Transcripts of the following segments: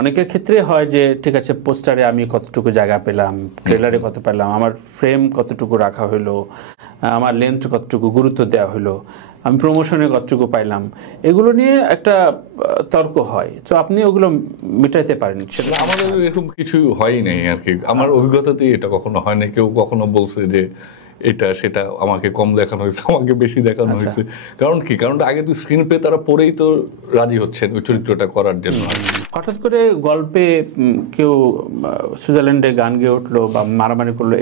অনেকের ক্ষেত্রে হয় যে ঠিক আছে পোস্টারে আমি কতটুকু জায়গা পেলাম, ট্রেলারে কত পেলাম, আমার ফ্রেম কতটুকু রাখা হলো, আমার লেন্থ কতটুকু গুরুত্ব দেওয়া হলো, আমি প্রমোশনে কতটুকু পাইলাম, এগুলো নিয়ে একটা তর্ক হয়। তো আপনি ওগুলো মেটাইতে পারেন? সেটা আমাদের এরকম কিছু হয় নাই আর কি, আমার অভিজ্ঞতাতেই এটা কখনো হয় না। কেউ কখনো বলছে যে এটা সেটা আমাকে কম দেখানো হয়েছে, আমাকে বেশি দেখানো হয়েছে। কারণ কি, কারণ আগে তো স্ক্রিন পে তারা পড়েই তো রাজি হচ্ছেন ওই চরিত্রটা করার জন্য। হঠাৎ করে গল্পে কেউ সুইজারল্যান্ডে গান গেয়ে উঠলো বা মারামারি করলো,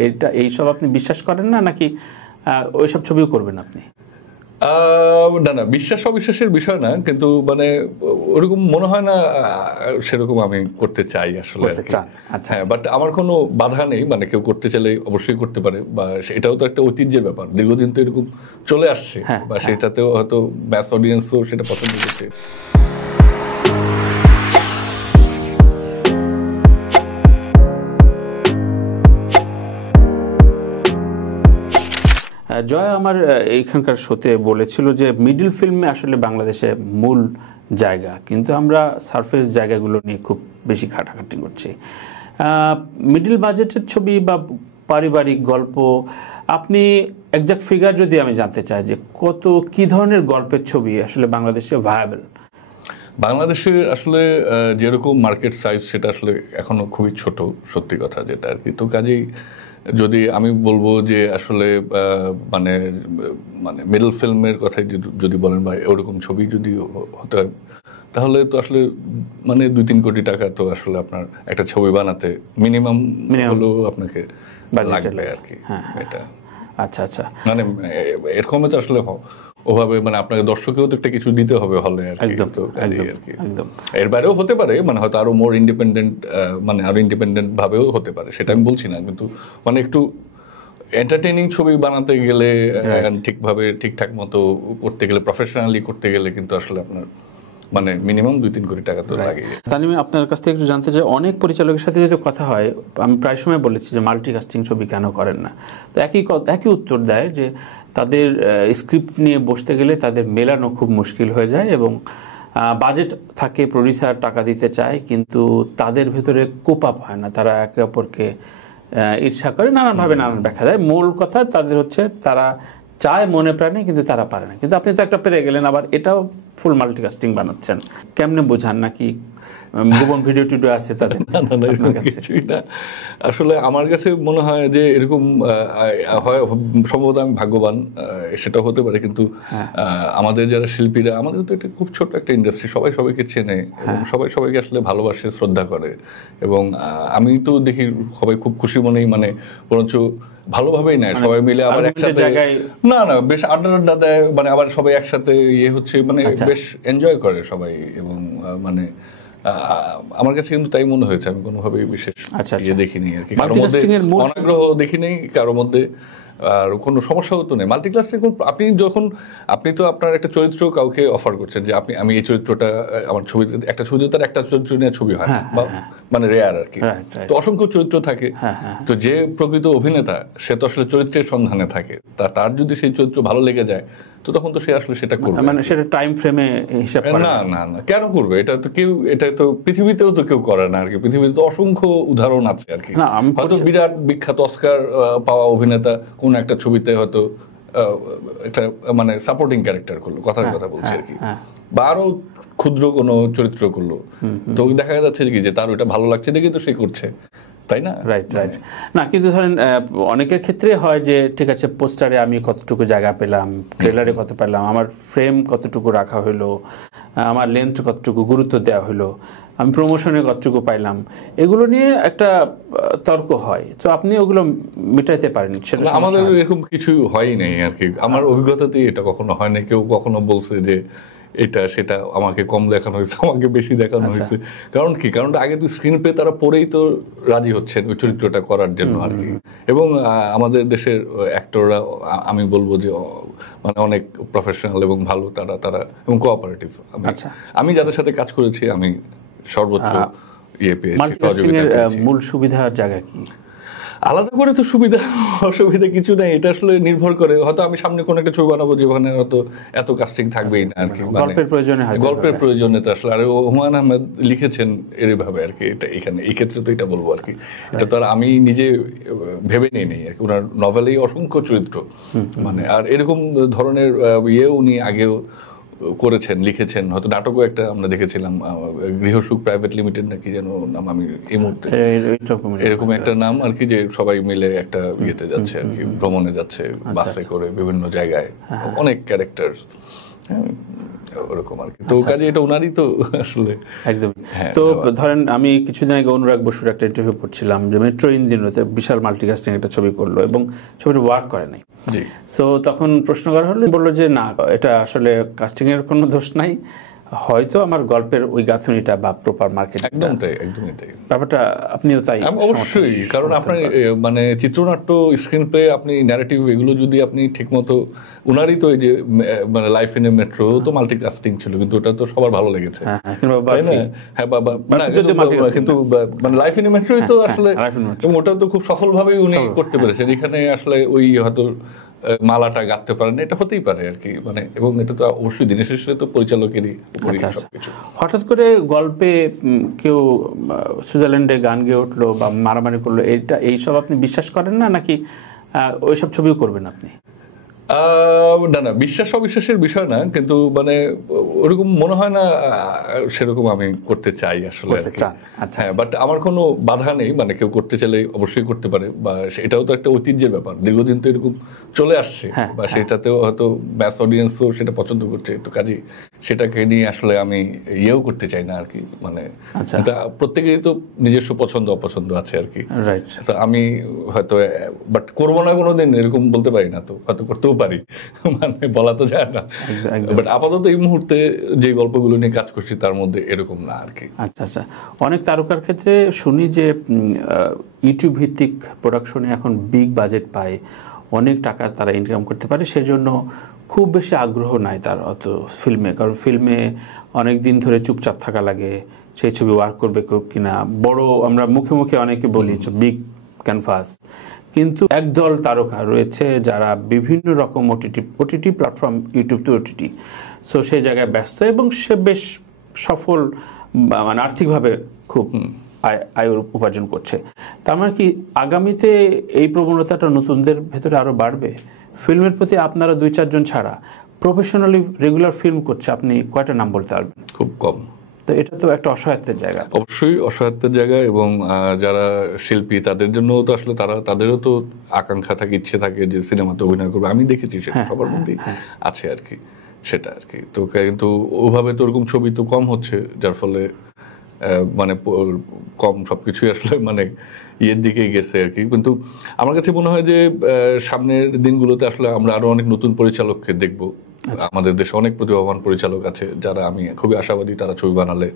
এইসব আপনি বিশ্বাস করেন না, নাকি ওইসব ছবিও করবেন আপনি? না না, বিশ্বাস অবিশ্বাসের বিষয় না, কিন্তু মানে ওরকম মনে হয় না সেরকম আমি করতে চাই আসলে। হ্যাঁ, বাট আমার কোনো বাধা নেই, মানে কেউ করতে চাইলে অবশ্যই করতে পারে, বা এটাও তো একটা ঐতিহ্যের ব্যাপার, দীর্ঘদিন তো এরকম চলে আসছে, বা সেটাতেও হয়তো ম্যাস অডিয়েন্সও সেটা পছন্দ করছে। জয় আমার এইখানকার শোতে বলেছিল যে মিডল ফিল্মে আসলে বাংলাদেশে মূল জায়গা, কিন্তু আমরা সারফেস জায়গাগুলো নিয়ে খুব বেশি খাটাখাটি করছি। মিডল বাজেটের ছবি বা পারিবারিক গল্প, আপনি একজ্যাক্ট ফিগার যদি আমি জানতে চাই যে কী ধরনের গল্পের ছবি আসলে বাংলাদেশে ভায়াবল? বাংলাদেশের আসলে যেরকম মার্কেট সাইজ সেটা আসলে এখনো খুবই ছোট, সত্যি কথা যেটা আর কি। তো কাজেই যদি আমি বলবো যে আসলে মানে মানে মিডল ফিল্মের কথাই যদি বলেন বা ওরকম ছবি যদি হতে হয়, তাহলে তো আসলে মানে 2-3 কোটি টাকা তো আসলে আপনার একটা ছবি বানাতে মিনিমাম হলেও আপনাকে লাগবে আর কি। এটা আচ্ছা আচ্ছা, মানে এরকম তো আসলে ওভাবে মানে আপনাকে দর্শকেও তো একটা কিছু দিতে হবে হলে আর কি। এর বাইরেও হতে পারে, মানে হয়তো আরো মোর ইন্ডিপেন্ডেন্ট, মানে আরো ইন্ডিপেন্ডেন্ট ভাবেও হতে পারে, সেটা আমি বলছি না, কিন্তু মানে একটু এন্টারটেইনিং ছবি বানাতে গেলে, ঠিকভাবে ঠিকঠাক মতো করতে গেলে, প্রফেশনালি করতে গেলে কিন্তু আসলে আপনার মানে মিনিমাম 2-3 কোটি টাকা তো লাগে। তানিম, আপনার কাছ থেকে একটু জানতে চাই, অনেক পরিচালকের সাথে যেটা কথা হয়, আমি প্রায় সময় বলেছি যে মাল্টিকাস্টিং ছবি কেন করেন না, তো একই উত্তর দেয় যে তাদের স্ক্রিপ্ট নিয়ে বসতে গেলে তাদের মেলানো খুব মুশকিল হয়ে যায়, এবং বাজেট থাকে, প্রডিউসার টাকা দিতে চায়, কিন্তু তাদের ভেতরে কোপ আপ হয় না, তারা একে অপরকে ঈর্ষা করে, নানানভাবে নানান ব্যাখ্যা দেয়। মূল কথা তাদের হচ্ছে তারা চায় মনে প্রাণে, কিন্তু তারা পারে না। কিন্তু আপনি তো একটা পেরে গেলেন, আবার এটাও ফুল মাল্টিকাস্টিং বানাচ্ছেন, কেমনে বোঝান? নাকি গোপন ভিডিও টিডিও আছে তাদের? কিছুই না, আসলে আমার কাছে মনে হয় যে এরকম হয়, সম্ভবত আমি ভাগ্যবান, সেটা হতে পারে, কিন্তু আমাদের যারা শিল্পীরা, আমাদের তো এটা খুব ছোট একটা ইন্ডাস্ট্রি, সবাই সবাইকে চেনে এবং সবাই সবাইকে আসলে ভালোবাসে, শ্রদ্ধা করে, এবং আমি তো দেখি সবাই খুব খুশি মনেই, মানে বরঞ্চ ভালোভাবেই নেয় সবাই মিলে, আবার একসাথে জায়গায় না বেশ আড্ডা দেয়, মানে আবার সবাই একসাথে হচ্ছে, মানে বেশ এনজয় করে সবাই, এবং মানে আমার কাছে কিন্তু তাই মনে হয়েছে। আমি কোনোভাবে বিশেষ দেখিনি আর কি, কারোর মধ্যে অনাগ্রহ দেখিনি কারোর মধ্যে, আর কোনো সমস্যা হতো না। মাল্টিক্লাস্টিং আপনি তো আপনার একটা চরিত্র কাউকে অফার করছেন যে আমি এই চরিত্রটা আমার ছবিতে, একটা ছবিতে তার একটা চরিত্র নিয়ে ছবি হয়, মানে রেয়ার আর কি, তো অসংখ্য চরিত্র থাকে, তো যে প্রকৃত অভিনেতা সে তো আসলে চরিত্রের সন্ধানে থাকে, তার যদি সেই চরিত্র ভালো লেগে যায়, তো তখন তো সে আসলে সেটা করবে, মানে সেটা টাইম ফ্রেমে হিসাব করে না না না, কেন করবে? এটা তো কেউ, এটা তো পৃথিবীতেও তো কেউ করে না আর কি, পৃথিবীতে তো অসংখ্য উদাহরণ আছে আর কি। হয়তো বিরাট বিখ্যাত অস্কার পাওয়া অভিনেতা কোন একটা ছবিতে হয়তো একটা মানে সাপোর্টিং ক্যারেক্টার করলো, কথার কথা বলছি আর কি, বা আরো ক্ষুদ্র কোনো চরিত্র করলো, তো দেখা যাচ্ছে কি যে তার ওইটা ভালো লাগছে দেখে তো সে করছে, তাই না? Right right. না, কিন্তু ধরেন অনেকের ক্ষেত্রে হয় যে ঠিক আছে পোস্টারে আমি কতটুকু জায়গা পেলাম, ট্রেলারে কত পেলাম, আমার ফ্রেম কতটুকু রাখা হলো, আমার লেন্থ কতটুকু গুরুত্ব দেওয়া হলো, আমি প্রমোশনে কতটুকু পাইলাম, এগুলো নিয়ে একটা তর্ক হয়। তো আপনি ওগুলো মেটাইতে পারেন? সেটা আমাদের এরকম কিছু হয় নাই আর কি, আমার অভিজ্ঞতাতেই এটা কখনো হয় না। কেউ কখনো বলছে যে এটা সেটা আমাকে কম দেখানো হয়েছে, আমাকে বেশি দেখানো হয়েছে। কারণ কি, কারণ আগে তো স্ক্রিন পে তারা পড়েই তো রাজি হচ্ছেন ওই চরিত্রটা করার জন্য আর কি, এবং আমাদের দেশের অ্যাক্টররা আমি বলবো যে মানে অনেক প্রফেশনাল এবং ভালো, তারা এবং কোঅপারেটিভ। আমি যাদের সাথে কাজ করেছি আমি সর্বোচ্চ পেয়েছি। মূল সুবিধার জায়গা কি? আলাদা করে তো সুবিধা অসুবিধা কিছু নাই, এটা আসলে নির্ভর করে, হয়তো আমি সামনে কোনো একটা ছবি বানাবো যেখানে হয়তো এত কাস্টিং থাকবেই না আর কি, গল্পের প্রয়োজনে, গল্পের প্রয়োজনে তো আসলে। আর হুমায়ুন আহমেদ লিখেছেন এরভাবে আর কি, এটা এখানে এই ক্ষেত্রে তো এটা বলবো আর কি, এটা তো আর আমি নিজে ভেবে নেই আর কি, ওনার নভেলেই অসংখ্য চরিত্র মানে, আর এরকম ধরনের উনি আগেও করেছেন, লিখেছেন, হয়তো নাটকও একটা আমরা দেখেছিলাম, গৃহসুখ প্রাইভেট লিমিটেড নাকি যেন নাম, আমি এই মুহূর্তে এরকম একটা নাম আর কি, যে সবাই মিলে একটা ইয়েতে যাচ্ছে আর কি, ভ্রমণে যাচ্ছে বাসে করে বিভিন্ন জায়গায়, অনেক ক্যারেক্টার ওরকম আর কি। তো কাজে এটা ওনারই তো আসলে একদম। তো ধরেন আমি কিছুদিন আগে অনুরাগ বসুর একটা ইন্টারভিউ পড়ছিলাম যে মেট্রো ইন্দিনতে বিশাল মাল্টিকাস্টিং একটা ছবি করলো এবং ছবিটা ওয়ার্ক করে নাই। সো তখন প্রশ্ন করা হলো, বললো যে না, এটা আসলে কাস্টিং এর কোনো দোষ নাই, হয়তো আমার গল্পের ওই গাঁথনিটা বা প্রপার মার্কেট। একদমই তাই ব্যাপারটা আপনিও তাই? অবশ্যই, কারণ আপনার মানে চিত্রনাট্য, স্ক্রিন প্লে, আপনি ন্যারেটিভ, এগুলো যদি আপনি ঠিকমতো, উনারই তো এই যে মানে লাইফ ইন এ মেট্রো তো মাল্টিকাস্টিং ছিল, কিন্তু ওটা তো সবার ভালো লেগেছে, কিন্তু মানে লাইফ ইন এ মেট্রোই তো আসলে, ওটা তো খুব সফলভাবেই উনি করতে পেরেছেন। এখানে আসলে ওই হয়তো মালাটা গাঁথতে পারেন, এটা হতেই পারে আর কি, মানে, এবং এটা তো অবশ্যই দিনের শেষে তো পরিচালকেরই। হঠাৎ করে গল্পে কেউ সুইজারল্যান্ডে গান গেয়ে উঠলো বা মারামারি করলো, এইসব আপনি বিশ্বাস করেন না, নাকি ওইসব ছবিও করবেন আপনি? না, বিশ্বাস অবিশ্বাসের বিষয় না, কিন্তু মানে ওরকম মনে হয় না সেরকম আমি করতে চাই আসলে। হ্যাঁ, বাট আমার কোনো বাধা নেই, মানে কেউ করতে চাইলে অবশ্যই করতে পারে, বা এটাও তো একটা ঐতিহ্যের ব্যাপার, দীর্ঘদিন তো এরকম চলে আসছে, বা সেটাতেও হয়তো ম্যাস অডিয়েন্সও সেটা পছন্দ করছে, তো কাজে সেটাকে নিয়ে আসলে আমি ইয়েও করতে চাই না আর কি, মানে প্রত্যেকেরই তো নিজস্ব পছন্দ অপছন্দ আছে আর কি। তো আমি হয়তো বাট করবো না কোনোদিন এরকম বলতে পারি না, তো হয়তো করতেও পারি, মানে বলা তো যায় না, বাট আপাতত এই মুহূর্তে যে গল্পগুলো নিয়ে কাজ করছি তার মধ্যে এরকম না আর কি। আচ্ছা, অনেক তারকার ক্ষেত্রে শুনি যে ইউটিউব ভিত্তিক প্রোডাকশনে এখন বিগ বাজেট পায়, অনেক টাকা তারা ইনকাম করতে পারে, সেজন্য খুব বেশি আগ্রহ নাই তার অত ফিল্মে, কারণ ফিল্মে অনেক দিন ধরে চুপচাপ থাকা লাগে, সেই ছবি ওয়ার্ক করবে কিনা, বড় আমরা মুখে মুখে অনেকে বলি বিগ ক্যানভাস, কিন্তু একদল তারকা রয়েছে যারা বিভিন্ন রকম OTT platform, YouTube to OTT, so সেই জায়গায় ব্যস্ত এবং সে বেশ সফল, মানে আর্থিকভাবে খুব আয় উপার্জন করছে। তার মানে কি আগামীতে এই প্রবণতাটা নতুনদের ভেতরে আরও বাড়বে? ফিল্মের প্রতি আপনারা 2-4 জন ছাড়া প্রফেশনালি রেগুলার ফিল্ম করছে, আপনি কয়টা নাম বলতে পারবেন? খুব কম। তো এটা তো একটা অসহায়ত্বের জায়গা। অবশ্যই অসহায়ত্বের জায়গা, এবং যারা শিল্পী তাদের জন্য তো আসলে তাদেরও তো আকাঙ্ক্ষা থাকে, ইচ্ছে থাকে যে সিনেমাতে অভিনয় করবে। আমি দেখেছি সেটা সবার মধ্যেই আছে আর কি, সেটা আর কি। তো কিন্তু ওভাবে তো ওরকম ছবি তো কম হচ্ছে, যার ফলে মানে কম সবকিছুই আসলে মানে ইয়ের দিকে গেছে আর কি। কিন্তু আমার কাছে মনে হয় যে সামনের দিনগুলোতে আসলে আমরা আরো অনেক নতুন পরিচালককে দেখবো। আমাদের দেশে অনেক প্রতিভাবান পরিচালক আছে যারা, আমি খুবই আশাবাদী তারা ছবি বানালে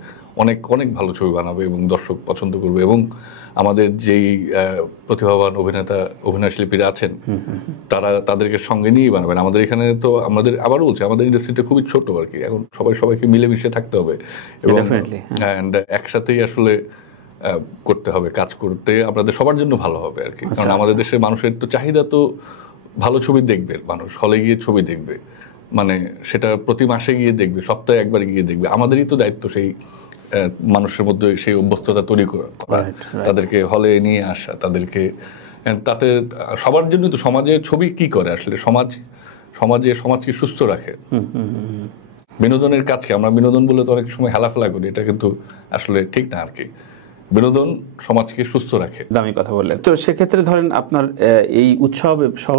অনেক অনেক ভালো ছবি বানাবে এবং দর্শক পছন্দ করবে। এবং আমাদের যেই প্রতিভাবান অভিনয় শিল্পীরা আছেন তাদেরকে সঙ্গে নিয়েই বানাবেন। আমাদের এখানে তো আমাদের আবার বলছে আমাদের ইন্ডাস্ট্রিটা খুবই ছোট আর কি, এখন সবাইকে মিলেমিশে থাকতে হবে এবং একসাথেই আসলে করতে হবে, কাজ করতে আপনাদের সবার জন্য ভালো হবে আর কি। কারণ আমাদের দেশের মানুষের তো চাহিদা তো ভালো ছবি দেখবে, মানুষ হলে গিয়ে ছবি দেখবে, মানে সেটা প্রতি মাসে গিয়ে দেখবে, সপ্তাহে একবার গিয়ে দেখবে। আমাদেরই তো দায়িত্ব সেই মানুষের মধ্যে সেই অভ্যস্ততা তৈরি করা, তাদেরকে হলে নিয়ে আসা, তাদেরকে তাতে সবার জন্য তো। সমাজে ছবি কি করে আসলে, সমাজকে সুস্থ রাখে। বিনোদনের কাজকে আমরা বিনোদন বলে তো অনেক সময় হেলাফেলা করি, এটা কিন্তু আসলে ঠিক না আর কি। বিনোদন সমাজকে সুস্থ রাখে। দামি কথা বললেন। তো সেক্ষেত্রে ধরেন আপনার এই উৎসব সহ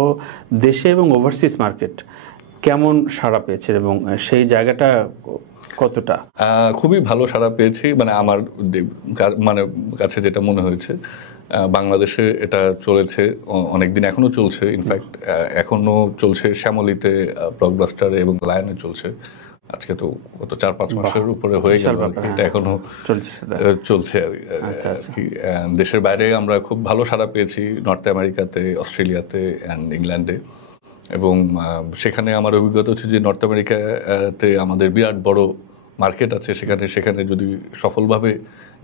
দেশে এবং ওভারসিজ মার্কেট কেমন সাড়া পেয়েছে এবং সেই জায়গাটা কতটা? খুবই ভালো সাড়া পেয়েছি, মানে আমার মানে কাছে যেটা মনে হয়েছে বাংলাদেশে এটা চলেছে অনেকদিন, এখনো চলছে। ইনফ্যাক্ট এখনো চলছে শ্যামলীতে, ব্লকবাস্টারে এবং লায়নে চলছে। আজকে তো গত 4-5 মাসের উপরে হয়ে গেল, এটা এখনো চলছে আর কি। দেশের বাইরে আমরা খুব ভালো সাড়া পেয়েছি, নর্থ আমেরিকাতে, অস্ট্রেলিয়াতে অ্যান্ড ইংল্যান্ডে। এবং সেখানে আমার অভিজ্ঞতা হচ্ছে যে নর্থ আমেরিকাতে আমাদের বিরাট বড় মার্কেট আছে, সেখানে যদি সফলভাবে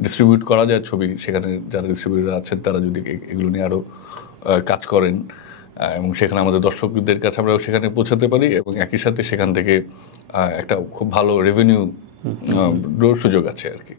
ডিস্ট্রিবিউট করা যায় ছবি, সেখানে যারা ডিস্ট্রিবিউটার আছেন তারা যদি এগুলো নিয়ে আরও কাজ করেন এবং সেখানে আমাদের দর্শকদের কাছে আমরা সেখানে পৌঁছাতে পারি এবং একই সাথে সেখান থেকে একটা খুব ভালো রেভিনিউ সুযোগ আছে আর কি।